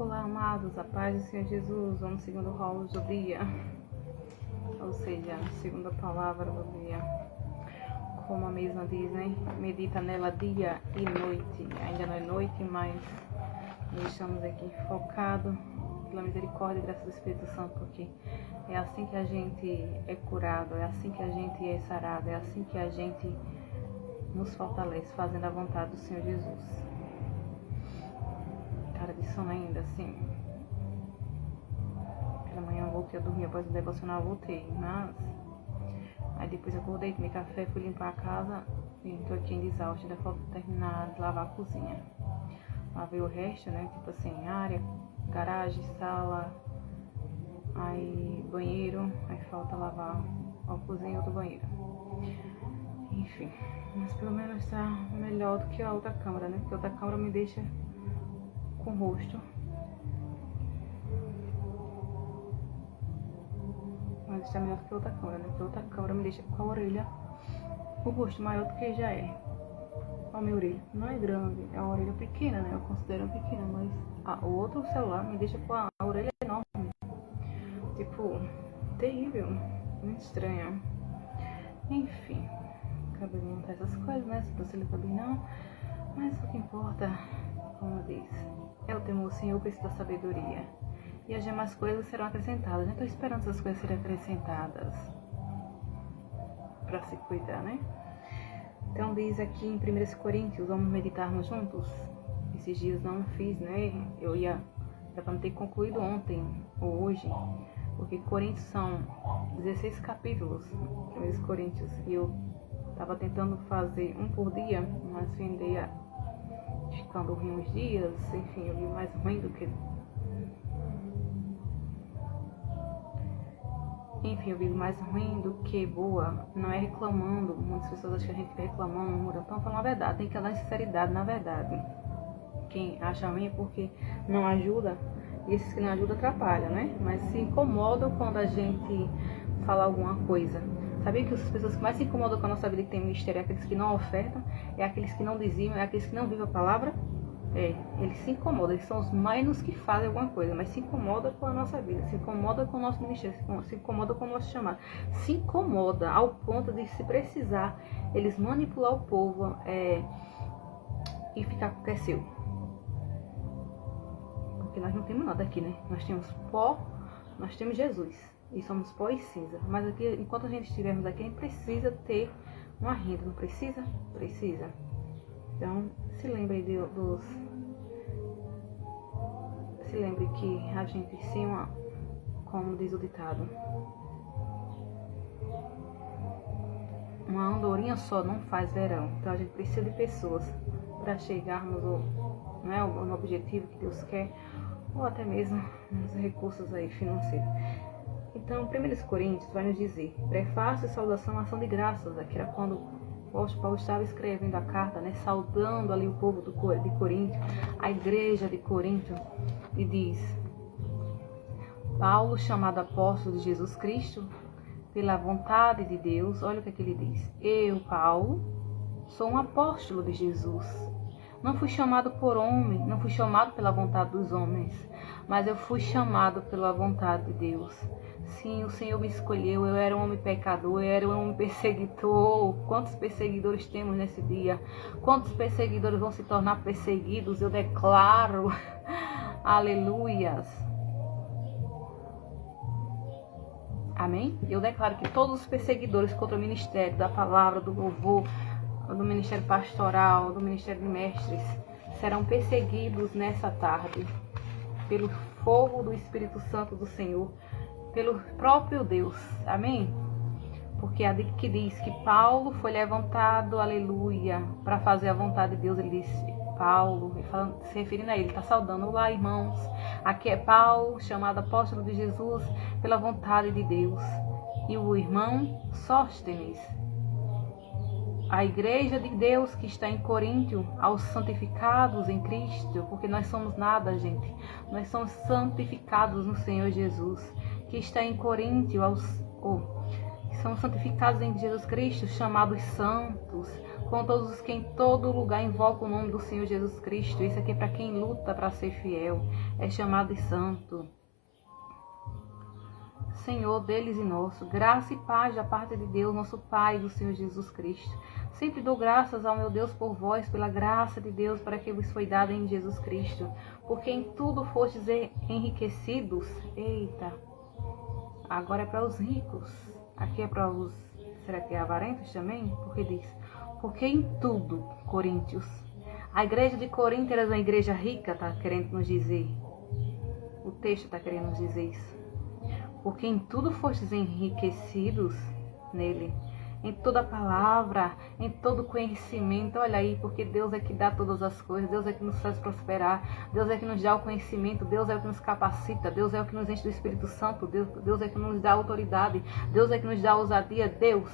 Olá, amados, a paz do Senhor Jesus. Vamos segundo o rolo do dia, ou seja, segundo a palavra do dia. Como a mesma diz, né? Medita nela dia e noite. Ainda não é noite, mas nós estamos aqui focados pela misericórdia e graça do Espírito Santo, porque é assim que a gente é curado, é assim que a gente é sarado, é assim que a gente nos fortalece, fazendo a vontade do Senhor Jesus. Cara de sono ainda, assim. Pela manhã eu voltei a dormir, após o devocional eu voltei, mas aí depois eu acordei, tomei café, fui limpar a casa e tô aqui em desauste, ainda falta terminar de lavar a cozinha. Lavei o resto, né, tipo assim, área, garagem, sala, aí banheiro, aí falta lavar a cozinha e outro banheiro. Enfim, mas pelo menos tá melhor do que a outra câmara, né, porque a outra câmara me deixa com o rosto. Mas está melhor do que a outra câmera, né? Porque a outra câmera me deixa com a orelha, o rosto maior do que já é. A minha orelha não é grande, é uma orelha pequena, né? Eu considero pequena, mas o outro celular me deixa com a orelha enorme. Tipo, terrível, muito estranha. Enfim, acabei de montar essas coisas, né? Se você também não. Mas o que importa, como diz, é o temor ao Senhor, o princípio da sabedoria. E as demais coisas serão acrescentadas. Eu estou esperando essas coisas serem acrescentadas para se cuidar, né? Então diz aqui em 1 Coríntios, vamos meditarmos juntos? Esses dias não fiz, né? Eu ia para não ter concluído ontem ou hoje, porque Coríntios são 16 capítulos, 1 Coríntios, e eu estava tentando fazer um por dia, mas findei ficando ruim uns dias, enfim, eu vi mais ruim do que... Enfim, eu vi mais ruim do que boa. Não é reclamando. Muitas pessoas acham que a gente fica reclamando, murmurando. Então, falando a verdade, tem que andar em sinceridade, na verdade. Quem acha ruim é porque não ajuda. E esses que não ajudam atrapalham, né? Mas se incomodam quando a gente fala alguma coisa. Sabia que as pessoas que mais se incomodam com a nossa vida que tem ministério é aqueles que não ofertam, é aqueles que não dizimam, é aqueles que não vivem a palavra? Eles se incomodam, eles são os menos que fazem alguma coisa, mas se incomoda com a nossa vida, se incomoda com o nosso ministério, se incomoda com o nosso chamado, se incomoda ao ponto de, se precisar, eles manipular o povo e ficar com o que é seu. Porque nós não temos nada aqui, né? Nós temos pó, nós temos Jesus, e somos pó e cinza. Mas aqui, enquanto a gente estivermos aqui, a gente precisa ter uma renda, não precisa? Precisa. Então, se lembre se lembre que a gente sem como diz o ditado, uma andorinha só não faz verão. Então a gente precisa de pessoas para chegarmos no objetivo que Deus quer, ou até mesmo nos recursos aí financeiros. Então, 1 Coríntios vai nos dizer, prefácio e saudação, ação de graças. Aqui era quando o Paulo estava escrevendo a carta, né, saudando ali o povo de Corinto, a igreja de Corinto, e diz: Paulo, chamado apóstolo de Jesus Cristo, pela vontade de Deus. Olha o que ele diz: eu, Paulo, sou um apóstolo de Jesus. Não fui chamado por homem, não fui chamado pela vontade dos homens, mas eu fui chamado pela vontade de Deus. Sim, o Senhor me escolheu, eu era um homem pecador, eu era um homem perseguidor. Quantos perseguidores temos nesse dia? Quantos perseguidores vão se tornar perseguidos? Eu declaro, aleluias. Amém? Eu declaro que todos os perseguidores contra o ministério da palavra, do louvor, do ministério pastoral, do ministério de mestres, serão perseguidos nessa tarde pelo fogo do Espírito Santo do Senhor, pelo próprio Deus, amém? Porque a que diz que Paulo foi levantado, aleluia, para fazer a vontade de Deus. Ele disse, Paulo, ele fala, se referindo a ele, está saudando, olá irmãos, aqui é Paulo, chamado apóstolo de Jesus, pela vontade de Deus, e o irmão Sóstenes, a igreja de Deus que está em Coríntio, aos santificados em Cristo, porque nós somos nada, gente, nós somos santificados no Senhor Jesus, que está em Coríntio, que são santificados em Jesus Cristo, chamados santos, com todos os que em todo lugar invocam o nome do Senhor Jesus Cristo. Isso aqui é para quem luta para ser fiel, é chamado de santo. Senhor deles e nosso, graça e paz da parte de Deus, nosso Pai, do Senhor Jesus Cristo. Sempre dou graças ao meu Deus por vós, pela graça de Deus, para que vos foi dada em Jesus Cristo, porque em tudo fostes enriquecidos. Eita, agora é para os ricos, aqui é para os, será que é avarentos também? Porque diz, porque em tudo, Coríntios, a igreja de Corinto era uma igreja rica, está querendo nos dizer, o texto está querendo nos dizer isso. Porque em tudo fostes enriquecidos nele, em toda palavra, em todo conhecimento. Olha aí, porque Deus é que dá todas as coisas, Deus é que nos faz prosperar, Deus é que nos dá o conhecimento, Deus é o que nos capacita, Deus é o que nos enche do Espírito Santo, Deus é que nos dá autoridade, Deus é que nos dá ousadia. Deus,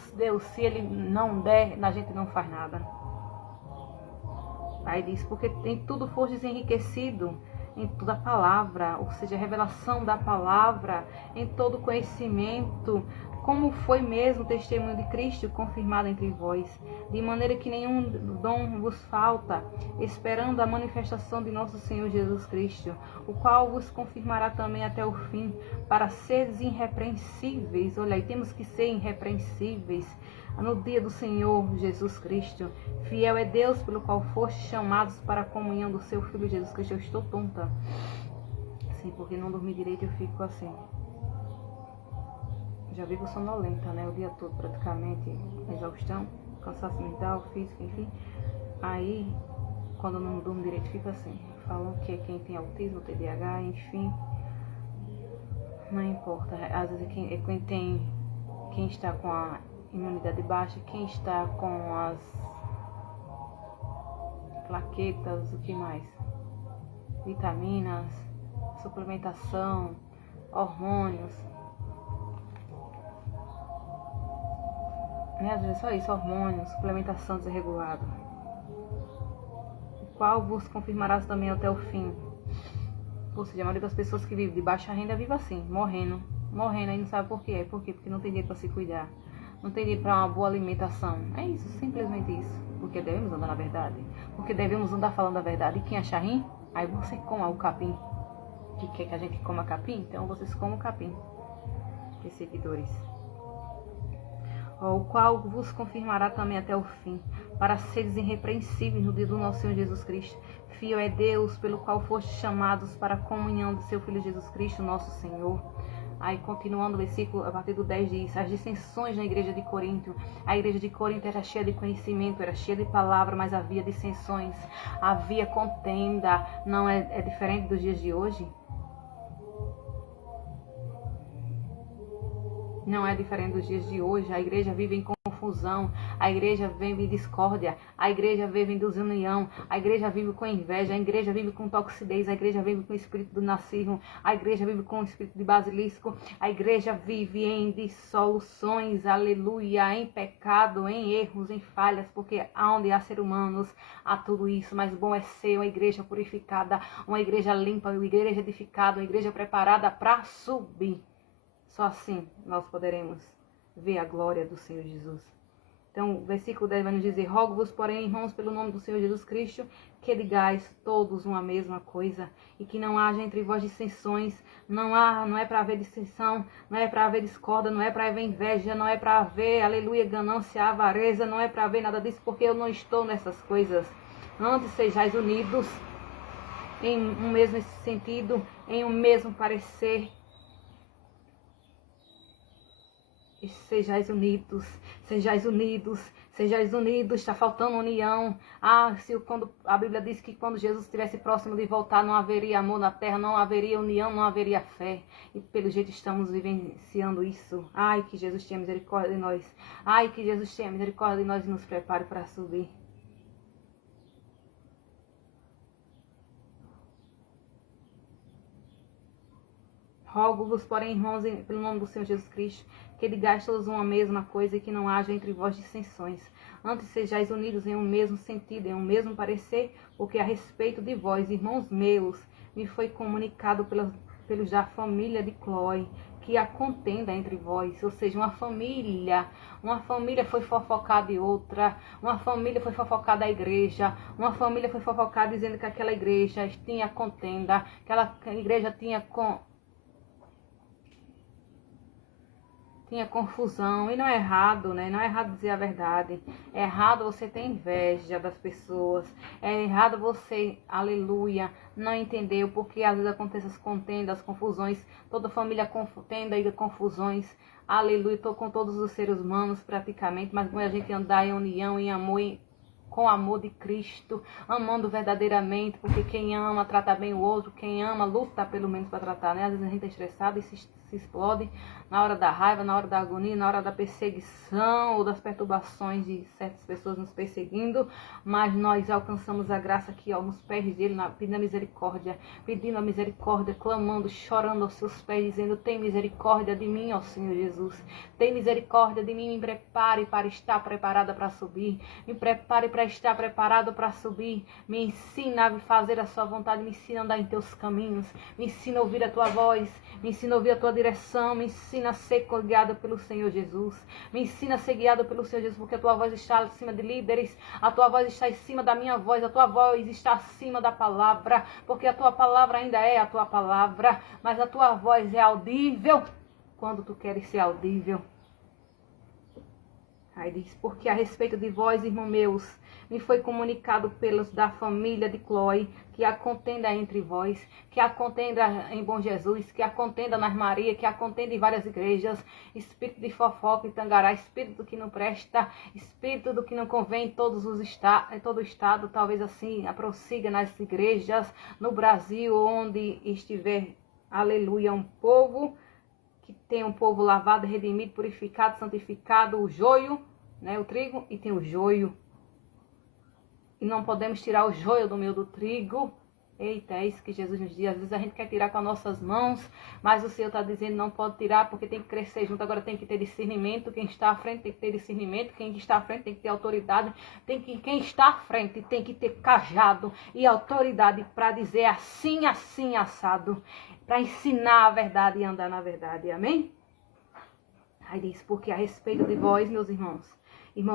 se Ele não der, a gente não faz nada. Aí diz, porque em tudo fostes enriquecido, em toda a palavra, ou seja, a revelação da palavra, em todo conhecimento, como foi mesmo o testemunho de Cristo confirmado entre vós, de maneira que nenhum dom vos falta, esperando a manifestação de nosso Senhor Jesus Cristo, o qual vos confirmará também até o fim, para seres irrepreensíveis. Olha aí, temos que ser irrepreensíveis no dia do Senhor Jesus Cristo. Fiel é Deus, pelo qual fostes chamados para a comunhão do seu Filho Jesus Cristo. Eu estou tonta. Sim, porque não dormi direito eu fico assim. Já vivo sonolenta, né? O dia todo praticamente. Exaustão, cansaço mental, físico, enfim. Aí, quando não durmo direito, fica assim. Falam que é quem tem autismo, TDAH, enfim. Não importa. Às vezes é quem está com a imunidade baixa, quem está com as plaquetas, o que mais? Vitaminas, suplementação, hormônios. Às vezes é só isso, hormônios, suplementação desregulada. O qual vos confirmarás também até o fim. Ou seja, a maioria das pessoas que vivem de baixa renda vive assim, morrendo aí não sabe por quê. Por quê? Porque não tem dinheiro para se cuidar. Não tem dinheiro para uma boa alimentação. É isso, simplesmente isso. Porque devemos andar na verdade. Porque devemos andar falando a verdade. E quem achar ruim, aí você coma o capim. Que quer que a gente coma capim? Então vocês comam o capim. Perseguidores. O qual vos confirmará também até o fim, para seres irrepreensíveis no dia do nosso Senhor Jesus Cristo. Fiel é Deus, pelo qual fostes chamados para a comunhão do seu Filho Jesus Cristo, nosso Senhor. Aí, continuando o versículo, a partir do 10 diz, as dissensões na igreja de Corinto. A igreja de Corinto era cheia de conhecimento, era cheia de palavra, mas havia dissensões, havia contenda. Não é diferente dos dias de hoje? Não é diferente dos dias de hoje. A igreja vive em confusão, a igreja vive em discórdia, a igreja vive em desunião, a igreja vive com inveja, a igreja vive com toxidez, a igreja vive com o espírito do narcismo, a igreja vive com o espírito de basilisco, a igreja vive em dissoluções, aleluia, em pecado, em erros, em falhas, porque onde há seres humanos, há tudo isso. Mas bom é ser uma igreja purificada, uma igreja limpa, uma igreja edificada, uma igreja preparada para subir. Só assim nós poderemos ver a glória do Senhor Jesus. Então, o versículo 10 vai nos dizer, rogo-vos, porém, irmãos, pelo nome do Senhor Jesus Cristo, que digais todos uma mesma coisa, e que não haja entre vós dissensões. Não é para haver dissensão, não é para haver discórdia, não é para haver inveja, não é para haver, aleluia, ganância, avareza, não é para haver nada disso, porque eu não estou nessas coisas. Antes sejais unidos em um mesmo sentido, em um mesmo parecer, sejais unidos, está faltando união. Quando a Bíblia diz que quando Jesus estivesse próximo de voltar, não haveria amor na terra, não haveria união, não haveria fé. E pelo jeito estamos vivenciando isso. Ai, que Jesus tenha misericórdia de nós. Ai, que Jesus tenha misericórdia de nós e nos prepare para subir. Rogo-vos, porém, irmãos, pelo nome do Senhor Jesus Cristo, que digais todos uma mesma coisa e que não haja entre vós dissensões. Antes sejais unidos em um mesmo sentido, em um mesmo parecer, porque a respeito de vós, irmãos meus, me foi comunicado pelos da família de Cloé, que há contenda entre vós, ou seja, uma família Uma família foi fofocar de outra. Uma família foi fofocar da igreja. Uma família foi fofocar dizendo que aquela igreja tinha contenda. Aquela igreja tinha confusão, e não é errado, né? Não é errado dizer a verdade. É errado você ter inveja das pessoas. É errado você, aleluia, não entender o porquê às vezes acontecem as contendas, as confusões. Toda família contenda e confusões. Aleluia, estou com todos os seres humanos praticamente, mas quando a gente andar em união, em amor, com o amor de Cristo, amando verdadeiramente, porque quem ama trata bem o outro, quem ama luta pelo menos para tratar, né? Às vezes a gente é estressado e se explode na hora da raiva, na hora da agonia, na hora da perseguição ou das perturbações de certas pessoas nos perseguindo, mas nós alcançamos a graça aqui, ó, nos pés dele, pedindo a misericórdia, clamando, chorando aos seus pés, dizendo: tem misericórdia de mim, ó Senhor Jesus, tem misericórdia de mim, me prepare para estar preparada para subir, me prepare para estar preparado para subir, me ensina a fazer a sua vontade, me ensina a andar em teus caminhos, me ensina a ouvir a tua voz, me ensina a ouvir a tua direção, me ensina a ser guiado pelo Senhor Jesus, me ensina a ser guiado pelo Senhor Jesus, porque a tua voz está acima de líderes, a tua voz está acima da minha voz, a tua voz está acima da palavra, porque a tua palavra ainda é a tua palavra, mas a tua voz é audível quando tu queres ser audível. Aí diz: porque a respeito de vós, irmãos meus, me foi comunicado pelos da família de Cloe, que há contenda entre vós, que há contenda em Bom Jesus, que há contenda nas Maria, que há contenda em várias igrejas, espírito de fofoca e tangará, espírito do que não presta, espírito do que não convém em todo o estado, talvez assim prossiga nas igrejas, no Brasil, onde estiver, aleluia, um povo, que tem um povo lavado, redimido, purificado, santificado, o joio, né, o trigo, e tem o joio. E não podemos tirar o joio do meio do trigo. Eita, é isso que Jesus nos diz. Às vezes a gente quer tirar com as nossas mãos, mas o Senhor está dizendo: não pode tirar, porque tem que crescer junto. Agora tem que ter discernimento. Quem está à frente tem que ter discernimento. Quem está à frente tem que ter autoridade. Quem está à frente tem que ter cajado e autoridade para dizer assim, assim, assado. Para ensinar a verdade e andar na verdade. Amém? Aí diz: porque a respeito de vós, meus irmãos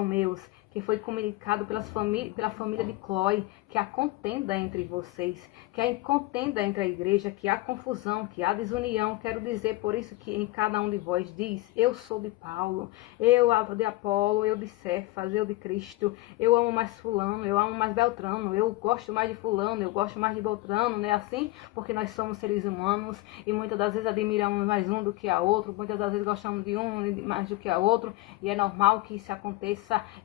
meus, que foi comunicado pela família de Cloe, que há contenda entre vocês, que há contenda entre a igreja, que há confusão, que há desunião. Quero dizer por isso que em cada um de vós diz: eu sou de Paulo, eu de Apolo, eu de Cefas, eu de Cristo, eu amo mais fulano, eu amo mais Beltrano, eu gosto mais de fulano, eu gosto mais de Beltrano, não é assim? Porque nós somos seres humanos e muitas das vezes admiramos mais um do que a outro, muitas das vezes gostamos de um mais do que a outro, e é normal que isso aconteça.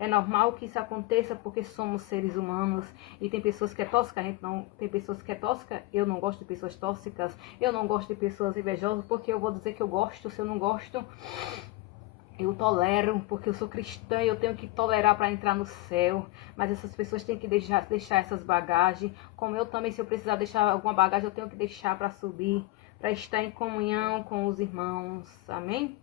É normal que isso aconteça porque somos seres humanos. E tem pessoas que é tóxica, a gente não. Tem pessoas que é tóxica. Eu não gosto de pessoas tóxicas. Eu não gosto de pessoas invejosas, porque eu vou dizer que eu gosto. Se eu não gosto, eu tolero, porque eu sou cristã e eu tenho que tolerar para entrar no céu. Mas essas pessoas têm que deixar essas bagagens. Como eu também, se eu precisar deixar alguma bagagem, eu tenho que deixar para subir, para estar em comunhão com os irmãos. Amém?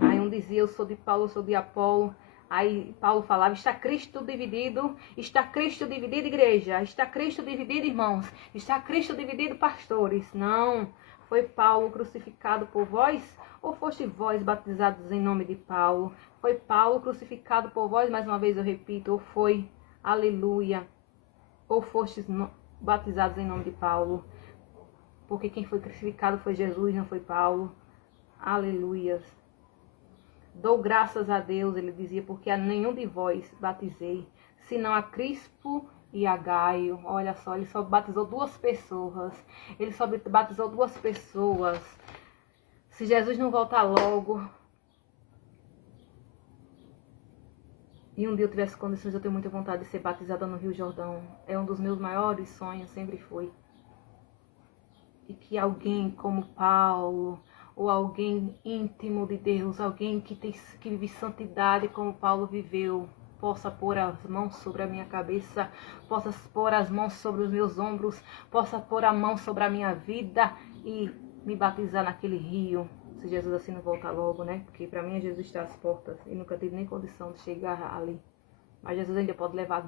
Aí um dizia: eu sou de Paulo, eu sou de Apolo. Aí Paulo falava: está Cristo dividido, igreja, está Cristo dividido, irmãos, está Cristo dividido, pastores. Não, foi Paulo crucificado por vós, ou foste vós batizados em nome de Paulo? Foi Paulo crucificado por vós, mais uma vez eu repito, ou foi, aleluia, ou fostes batizados em nome de Paulo? Porque quem foi crucificado foi Jesus, não foi Paulo. Aleluias. Dou graças a Deus, ele dizia, porque a nenhum de vós batizei, senão a Crispo e a Gaio. Olha só, ele só batizou duas pessoas. Ele só batizou duas pessoas. Se Jesus não voltar logo, e um dia eu tivesse condições, eu tenho muita vontade de ser batizada no Rio Jordão. É um dos meus maiores sonhos, sempre foi. E que alguém como Paulo, ou alguém íntimo de Deus, alguém que vive santidade como Paulo viveu, possa pôr as mãos sobre a minha cabeça, possa pôr as mãos sobre os meus ombros, possa pôr a mão sobre a minha vida e me batizar naquele rio, se Jesus assim não voltar logo, né? Porque para mim Jesus está às portas e nunca tive nem condição de chegar ali. Mas Jesus ainda pode levantar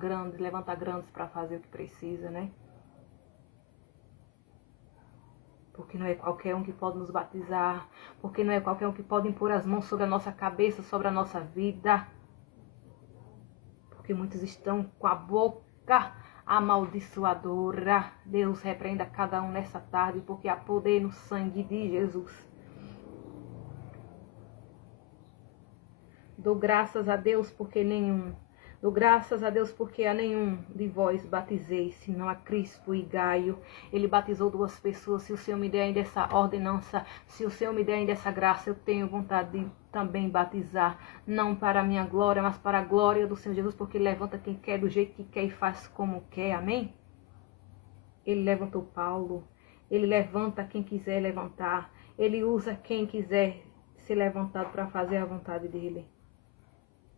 grandes para fazer o que precisa, né? porque não é qualquer um que pode nos batizar, porque não é qualquer um que pode impor as mãos sobre a nossa cabeça, sobre a nossa vida, porque muitos estão com a boca amaldiçoadora. Deus repreenda cada um nessa tarde, porque há poder no sangue de Jesus. Dou graças a Deus porque Dou graças a Deus porque a nenhum de vós batizei, senão a Crispo e Gaio. Ele batizou 2 pessoas. Se o Senhor me der ainda essa ordenança, se o Senhor me der ainda essa graça, eu tenho vontade de também batizar. Não para a minha glória, mas para a glória do Senhor Jesus, porque Ele levanta quem quer, do jeito que quer e faz como quer. Amém? Ele levantou Paulo. Ele levanta quem quiser levantar. Ele usa quem quiser ser levantado para fazer a vontade dele.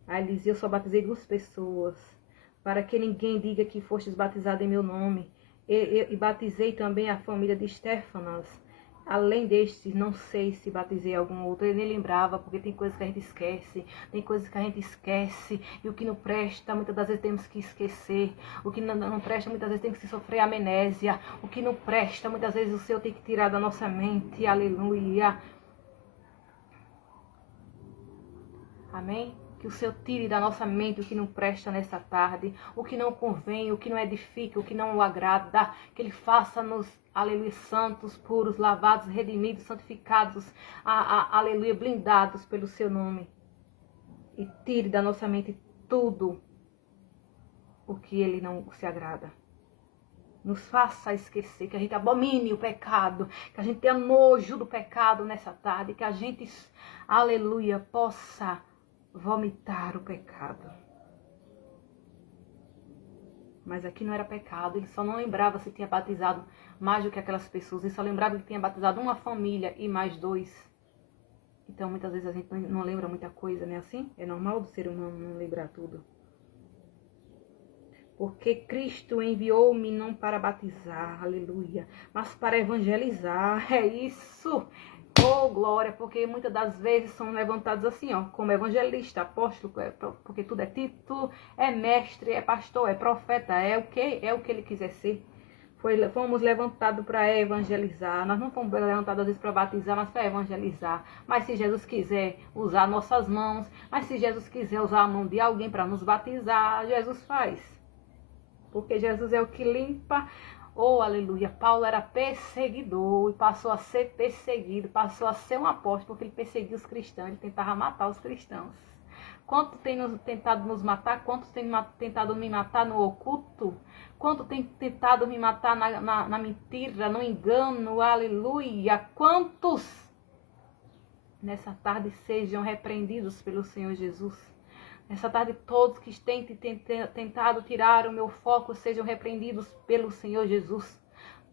Aí ele dizia: eu só batizei 2 pessoas, para que ninguém diga que fostes batizado em meu nome. E batizei também a família de Estéfanas. Além destes, não sei se batizei algum outro. Ele nem lembrava, porque tem coisas que a gente esquece. Tem coisas que a gente esquece. E o que não presta, muitas das vezes temos que esquecer. O que não presta, muitas vezes tem que sofrer amnésia. O que não presta, muitas vezes o Senhor tem que tirar da nossa mente. Aleluia. Amém? Que o Senhor tire da nossa mente o que não presta nessa tarde, o que não convém, o que não edifica, o que não o agrada. Que Ele faça-nos, aleluia, santos, puros, lavados, redimidos, santificados, aleluia, blindados pelo Seu nome. E tire da nossa mente tudo o que Ele não se agrada. Nos faça esquecer, que a gente abomine o pecado, que a gente tenha nojo do pecado nessa tarde, que a gente, aleluia, possa vomitar o pecado. Mas aqui não era pecado, ele só não lembrava se tinha batizado mais do que aquelas pessoas, ele só lembrava que tinha batizado uma família e mais 2. Então muitas vezes a gente não lembra muita coisa, né? Assim, é normal do ser humano não lembrar tudo. Porque Cristo enviou-me não para batizar, aleluia, mas para evangelizar. É isso. Oh, glória, porque muitas das vezes são levantados assim, ó, como evangelista, apóstolo, porque tudo é título, é mestre, é pastor, é profeta, é o que ele quiser ser. Fomos levantados para evangelizar. Nós não fomos levantados às vezes para batizar, mas para evangelizar. Mas se Jesus quiser usar nossas mãos, mas se Jesus quiser usar a mão de alguém para nos batizar, Jesus faz. Porque Jesus é o que limpa. Oh, aleluia. Paulo era perseguidor e passou a ser perseguido, passou a ser um apóstolo, porque ele perseguia os cristãos, ele tentava matar os cristãos. Quanto tem tentado nos matar? Quantos tem tentado me matar no oculto? Quanto tem tentado me matar na mentira, no engano? Aleluia. Quantos nessa tarde sejam repreendidos pelo Senhor Jesus? Nessa tarde, todos que têm tentado tirar o meu foco sejam repreendidos pelo Senhor Jesus.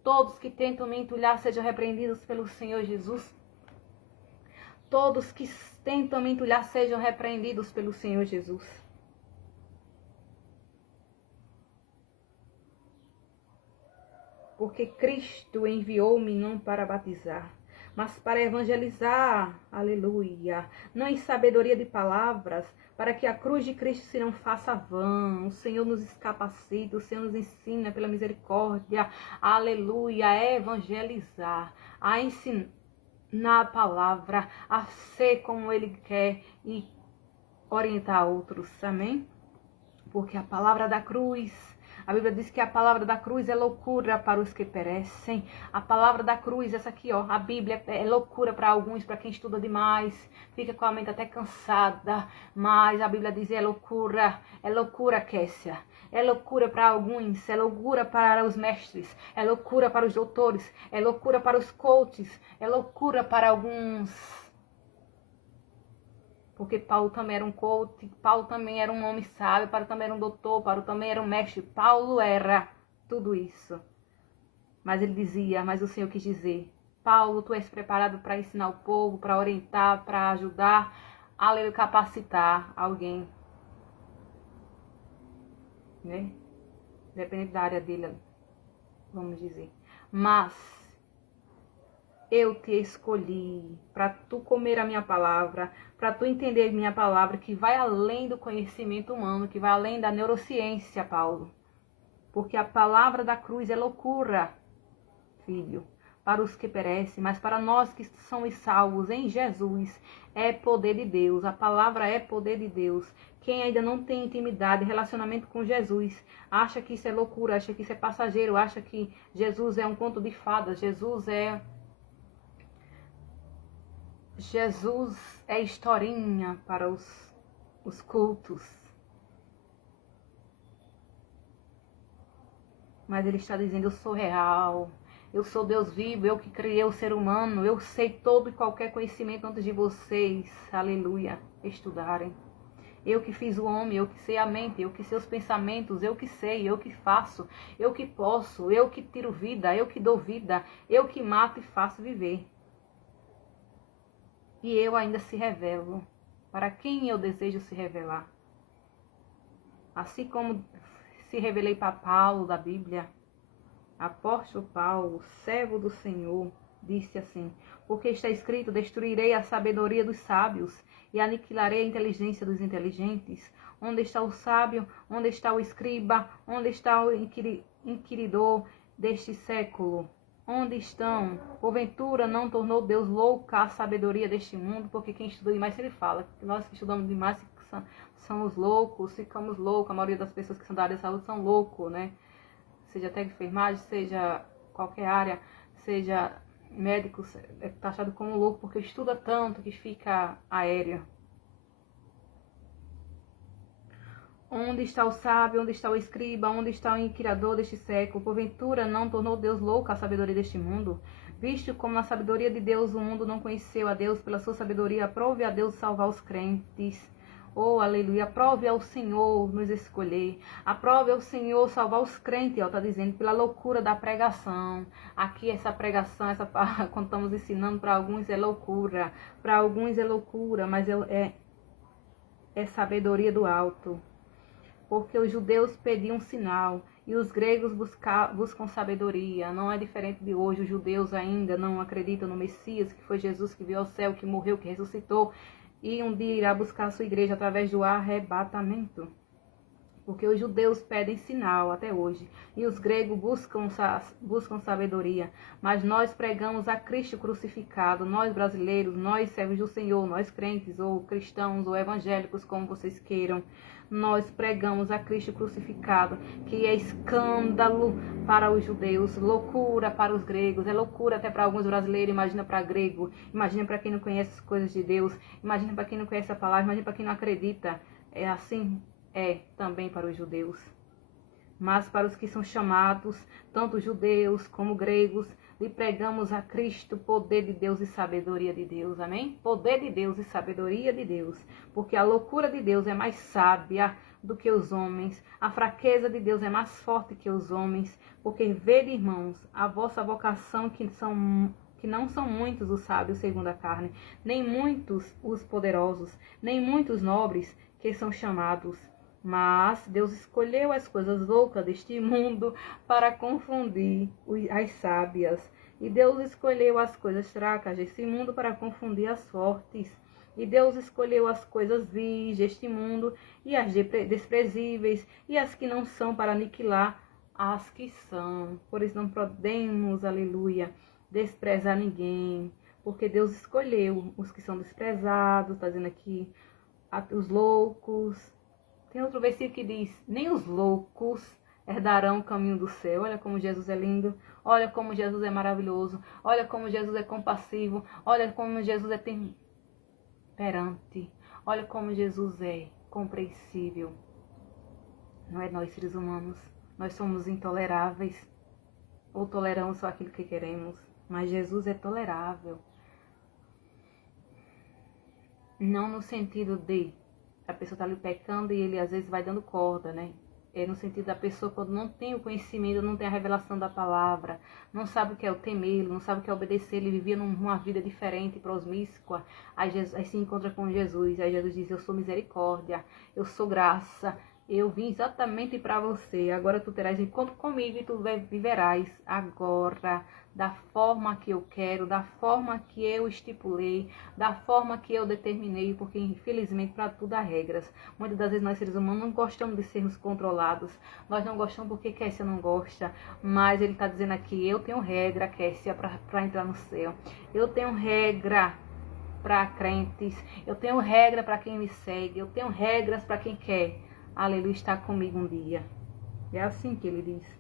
Todos que tentam me entulhar sejam repreendidos pelo Senhor Jesus. Todos que tentam me entulhar sejam repreendidos pelo Senhor Jesus. Porque Cristo enviou-me não para batizar, mas para evangelizar, aleluia, não em sabedoria de palavras, para que a cruz de Cristo se não faça vã. O Senhor nos capacita, o Senhor nos ensina pela misericórdia, aleluia, a evangelizar, a ensinar a palavra, a ser como Ele quer e orientar outros, amém? Porque a palavra da cruz, a Bíblia diz que a palavra da cruz é loucura para os que perecem. A palavra da cruz, essa aqui, ó, a Bíblia é loucura para alguns, para quem estuda demais, fica com a mente até cansada. Mas a Bíblia diz é loucura, Kessia. É loucura para alguns, é loucura para os mestres, é loucura para os doutores, é loucura para os coaches, é loucura para alguns. Porque Paulo também era um coach, Paulo também era um homem sábio, Paulo também era um doutor, Paulo também era um mestre. Paulo era tudo isso. Mas ele dizia, mas o Senhor quis dizer: Paulo, tu és preparado para ensinar o povo, para orientar, para ajudar, a capacitar alguém. Né? Dependendo da área dele, vamos dizer. Mas eu te escolhi para tu comer a minha palavra, para tu entender minha palavra, que vai além do conhecimento humano, que vai além da neurociência, Paulo. Porque a palavra da cruz é loucura, filho. A para os que perecem, mas para nós que somos salvos em Jesus, é poder de Deus. A palavra é poder de Deus. Quem ainda não tem intimidade, relacionamento com Jesus, acha que isso é loucura, acha que isso é passageiro, acha que Jesus é um conto de fadas, Jesus é historinha para os cultos. Mas ele está dizendo, eu sou real, eu sou Deus vivo, eu que criei o ser humano, eu sei todo e qualquer conhecimento antes de vocês, aleluia, estudarem. Eu que fiz o homem, eu que sei a mente, eu que sei os pensamentos, eu que sei, eu que faço, eu que posso, eu que tiro vida, eu que dou vida, eu que mato e faço viver. E eu ainda se revelo para quem eu desejo se revelar. Assim como se revelei para Paulo da Bíblia, apóstolo Paulo, servo do Senhor, disse assim, porque está escrito, destruirei a sabedoria dos sábios e aniquilarei a inteligência dos inteligentes. Onde está o sábio? Onde está o escriba? Onde está o inquiridor deste século? Onde estão? Porventura não tornou Deus louca a sabedoria deste mundo? Porque quem estuda demais, ele fala, que nós que estudamos demais somos loucos, ficamos loucos. A maioria das pessoas que são da área de saúde são loucos, né? Seja até enfermagem, seja qualquer área, seja médico, é taxado como louco porque estuda tanto que fica aéreo. Onde está o sábio, onde está o escriba, onde está o inquiridor deste século? Porventura não tornou Deus louca a sabedoria deste mundo? Visto como na sabedoria de Deus o mundo não conheceu a Deus, pela sua sabedoria aprove a Deus salvar os crentes. Oh, aleluia, aprove ao Senhor nos escolher, aprove ao Senhor salvar os crentes, está dizendo, pela loucura da pregação. Aqui essa pregação, quando estamos ensinando, para alguns é loucura, mas é sabedoria do alto. Porque os judeus pediam um sinal e os gregos buscam sabedoria. Não é diferente de hoje, os judeus ainda não acreditam no Messias, que foi Jesus que veio ao céu, que morreu, que ressuscitou, e um dia irá buscar a sua igreja através do arrebatamento. Porque os judeus pedem sinal até hoje, e os gregos buscam sabedoria. Mas nós pregamos a Cristo crucificado, nós brasileiros, nós servos do Senhor, nós crentes, ou cristãos, ou evangélicos, como vocês queiram. Nós pregamos a Cristo crucificado, que é escândalo para os judeus, loucura para os gregos, é loucura até para alguns brasileiros, imagina para grego, imagina para quem não conhece as coisas de Deus, imagina para quem não conhece a palavra, imagina para quem não acredita. É assim, é também para os judeus. Mas para os que são chamados, tanto judeus como gregos, lhe pregamos a Cristo, poder de Deus e sabedoria de Deus, amém? Poder de Deus e sabedoria de Deus, porque a loucura de Deus é mais sábia do que os homens, a fraqueza de Deus é mais forte que os homens, porque vede, irmãos, a vossa vocação que não são muitos os sábios segundo a carne, nem muitos os poderosos, nem muitos nobres que são chamados. Mas Deus escolheu as coisas loucas deste mundo para confundir as sábias. E Deus escolheu as coisas fracas deste mundo para confundir as fortes. E Deus escolheu as coisas vis deste mundo e as desprezíveis e as que não são para aniquilar as que são. Por isso não podemos, aleluia, desprezar ninguém. Porque Deus escolheu os que são desprezados, está dizendo aqui, os loucos. Tem outro versículo que diz, nem os loucos herdarão o caminho do céu. Olha como Jesus é lindo, olha como Jesus é maravilhoso, olha como Jesus é compassivo, olha como Jesus é temperante, olha como Jesus é compreensível. Não é nós, seres humanos, nós somos intoleráveis, ou toleramos só aquilo que queremos, mas Jesus é tolerável. Não no sentido de a pessoa está ali pecando e ele às vezes vai dando corda, né? É no sentido da pessoa quando não tem o conhecimento, não tem a revelação da palavra, não sabe o que é o temê-lo, não sabe o que é obedecer, ele vivia numa vida diferente, prosmíscua, aí se encontra com Jesus, aí Jesus diz, eu sou misericórdia, eu sou graça, Eu vim exatamente para você. Agora tu terás encontro comigo e tu viverás agora da forma que eu quero, da forma que eu estipulei, da forma que eu determinei, porque infelizmente para tudo há regras. Muitas das vezes nós seres humanos não gostamos de sermos controlados. Nós não gostamos porque Kessia não gosta, mas ele está dizendo aqui, eu tenho regra, Kessia, para entrar no céu. Eu tenho regra para crentes, eu tenho regra para quem me segue, eu tenho regras para quem quer. Aleluia, está comigo um dia. É assim que ele diz.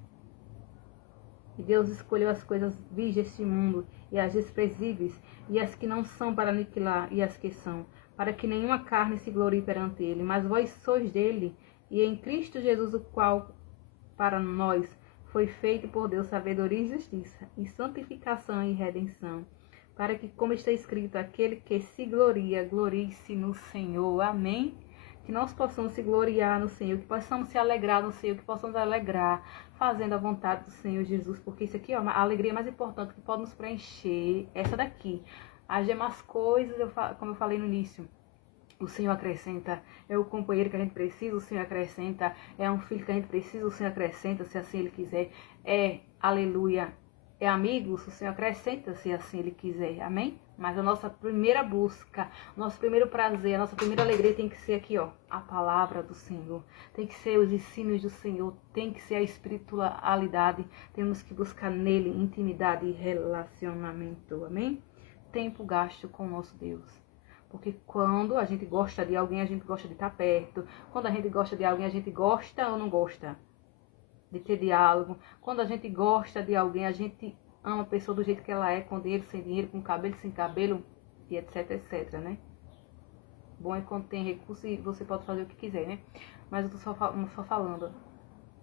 E Deus escolheu as coisas vis deste mundo, e as desprezíveis, e as que não são para aniquilar, e as que são, para que nenhuma carne se glorie perante ele. Mas vós sois dele, e em Cristo Jesus, o qual para nós foi feito por Deus sabedoria e justiça, e santificação e redenção. Para que, como está escrito, aquele que se gloria, glorie-se no Senhor. Amém? Que nós possamos se gloriar no Senhor, que possamos se alegrar no Senhor, que possamos alegrar fazendo a vontade do Senhor Jesus, porque isso aqui, ó, a alegria mais importante que pode nos preencher, essa daqui. As demais coisas, como eu falei no início, o Senhor acrescenta, é o companheiro que a gente precisa, o Senhor acrescenta, é um filho que a gente precisa, o Senhor acrescenta, se assim Ele quiser, aleluia, é amigos, o Senhor acrescenta, se assim Ele quiser, amém? Mas a nossa primeira busca, nosso primeiro prazer, a nossa primeira alegria tem que ser aqui, ó, a palavra do Senhor. Tem que ser os ensinos do Senhor, tem que ser a espiritualidade. Temos que buscar nele intimidade e relacionamento, amém? Tempo gasto com o nosso Deus. Porque quando a gente gosta de alguém, a gente gosta de estar perto. Quando a gente gosta de alguém, a gente gosta ou não gosta de ter diálogo. Quando a gente gosta de alguém, a gente ama a pessoa do jeito que ela é, com dinheiro, sem dinheiro, com cabelo, sem cabelo, e etc, etc, né? Bom é quando tem recurso e você pode fazer o que quiser, né? Mas eu tô só falando.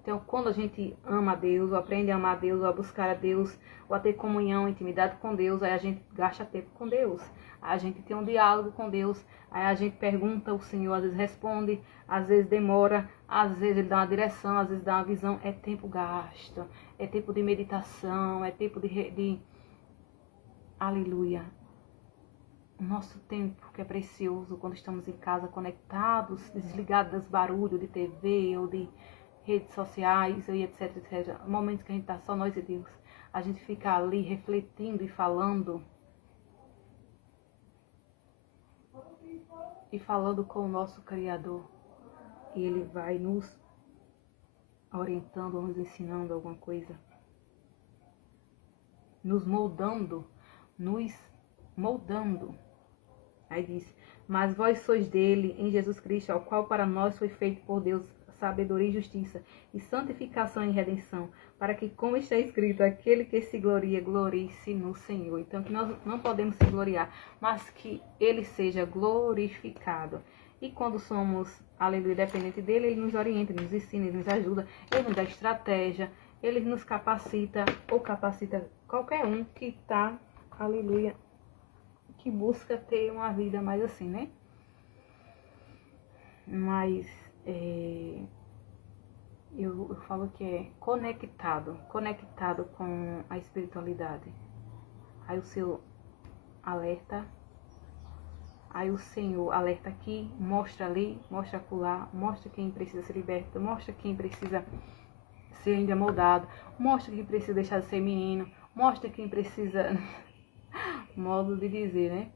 Então, quando a gente ama a Deus, ou aprende a amar a Deus, ou a buscar a Deus, ou a ter comunhão, intimidade com Deus, aí a gente gasta tempo com Deus. A gente tem um diálogo com Deus, aí a gente pergunta ao Senhor, às vezes responde, às vezes demora, às vezes Ele dá uma direção, às vezes dá uma visão. É tempo gasto, é tempo de meditação, é tempo de aleluia. O nosso tempo que é precioso quando estamos em casa conectados, desligados dos barulhos de TV ou de redes sociais e etc, etc. Momentos que a gente está só nós e Deus. A gente fica ali refletindo e falando com o nosso Criador. E Ele vai nos orientando, nos ensinando alguma coisa. Nos moldando. Aí diz, mas vós sois dele, em Jesus Cristo, ao qual para nós foi feito por Deus sabedoria e justiça, e santificação e redenção, para que, como está escrito, aquele que se gloria, glorie-se no Senhor. Então, que nós não podemos se gloriar, mas que Ele seja glorificado. E quando somos, aleluia, dependente dEle, Ele nos orienta, Ele nos ensina, Ele nos ajuda, Ele nos dá estratégia, Ele nos capacita, ou capacita qualquer um que está, aleluia, que busca ter uma vida mais assim, né? Mas eu falo que é conectado com a espiritualidade. Aí o seu alerta, aí o Senhor alerta aqui, mostra ali, mostra acolá, mostra quem precisa ser liberto, mostra quem precisa ser ainda moldado, mostra quem precisa deixar de ser menino, mostra quem precisa, modo de dizer, né?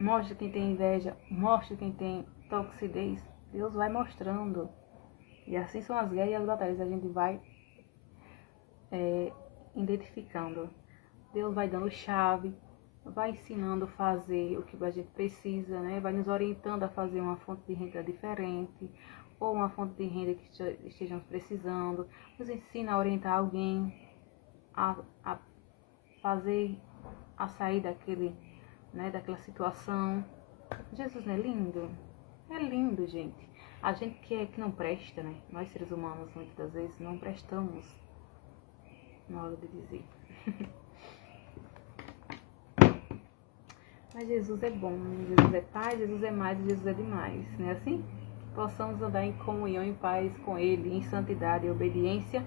Mostra quem tem inveja, mostra quem tem toxidez. Deus vai mostrando. E assim são as guerras e as batalhas. A gente vai identificando. Deus vai dando chave, vai ensinando a fazer o que a gente precisa, né? Vai nos orientando a fazer uma fonte de renda diferente, ou uma fonte de renda que estejamos precisando. Nos ensina a orientar alguém a fazer, a sair daquela situação. Jesus não é lindo? É lindo, gente. A gente que não presta, né? Nós seres humanos, muitas das vezes, não prestamos na hora de dizer. Mas Jesus é bom, Jesus é Pai, Jesus é mais, Jesus é demais, não é assim? Possamos andar em comunhão, em paz com Ele, em santidade e obediência,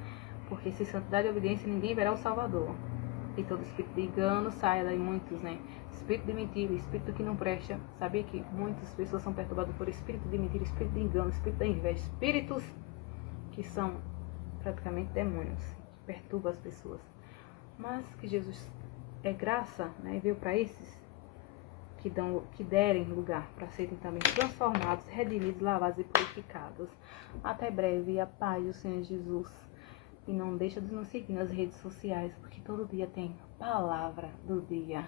porque sem santidade e obediência ninguém verá o Salvador. E todo espírito de engano saia daí, muitos, né? espírito de mentira, espírito que não presta. Sabia que muitas pessoas são perturbadas por espírito de mentira, espírito de engano, espírito da inveja, espíritos que são praticamente demônios, que perturbam as pessoas. Mas que Jesus é graça, né, e veio para esses que derem lugar para serem também transformados, redimidos, lavados e purificados. Até breve, a paz do Senhor Jesus. E não deixa de nos seguir nas redes sociais, porque todo dia tem palavra do dia.